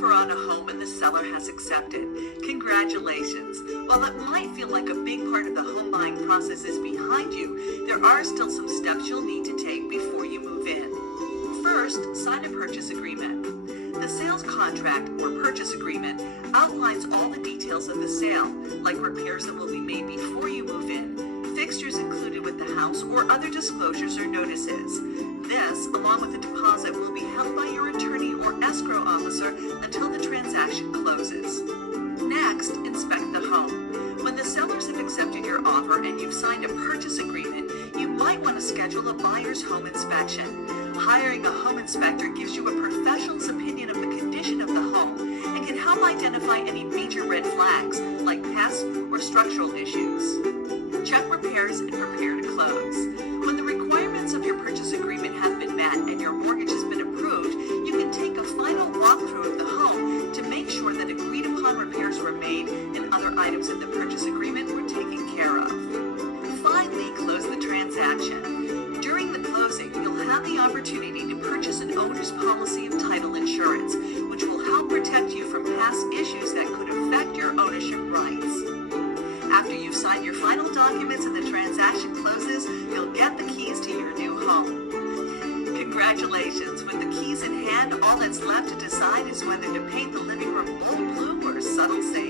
offer on a home and the seller has accepted. Congratulations! While it might feel like a big part of the home buying process is behind you, there are still some steps you'll need to take before you move in. First, sign a purchase agreement. The sales contract or purchase agreement outlines all the details of the sale, like repairs that will be made before you move in, fixtures included with the house, or other disclosures or notices. This, along with the deposit, will be held by your attorney or escrow officer until the transaction closes. Next, inspect the home. When the sellers have accepted your offer and you've signed a purchase agreement, you might want to schedule a buyer's home inspection. Hiring a home inspector gives you a professional's opinion of the condition of the home and can help identify any major red flags like pests or structural issues. Check repairs and prepare to close. When the requirements of your purchase agreement have been met and your mortgage has been approved, you can take a final walkthrough of the home to make sure that agreed upon repairs were made and other items in the purchase agreement were taken care of. Finally, close the transaction. During the closing, you'll have the opportunity to purchase an owner's policy of title insurance, which will help protect you from past issues that could affect your ownership rights. After you've signed your final documents and the transaction closes, you'll get the keys to your new home. Congratulations! With the keys in hand, all that's left to decide is whether to paint the living room bold blue or subtle sage.